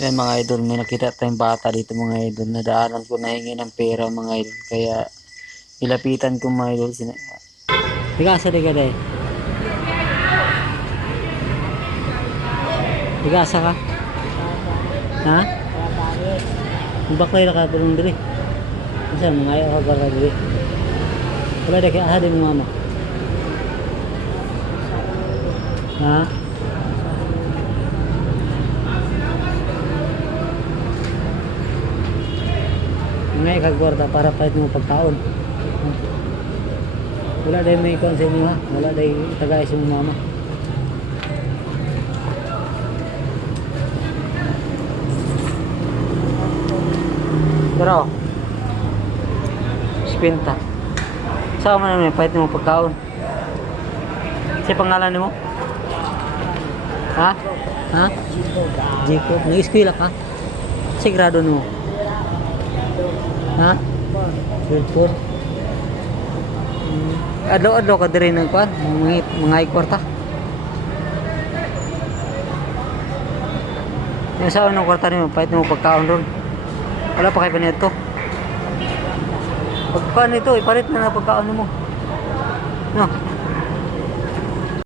Yan mga idol, may nakita tayong bata dito mga idol. Nadaanan ko nahingi ng pera mga idol. Kaya nilapitan ko mga idol. Sina Tiga sa tiga day. Tiga sa ka? Ha? Baklay na ka tulong diri. Kasi mga ayaw ka para diri. Wala na kaya ahadin mo mama. Ha? Mga ikagwarta para palit mo pagkaon. Wala dahil may kuwan sa inyo ha. Wala dahil tagay sa mama. Pero, spinta. Saan mo naman palit mo pagkaon? Sa pangalan mo? Ha? Ha? Jacob. Nag-eskwela ka? Sa grado mo? Ha? Hmm. Adlaw-adlaw ka diri ng kwan, mga mga ikwarta. Yung sa unang kwarta nimo, pahit mo pagkaon doon. Wala pa kay panito. Pagkaon nito, ipalit na na pagkaon mo. No.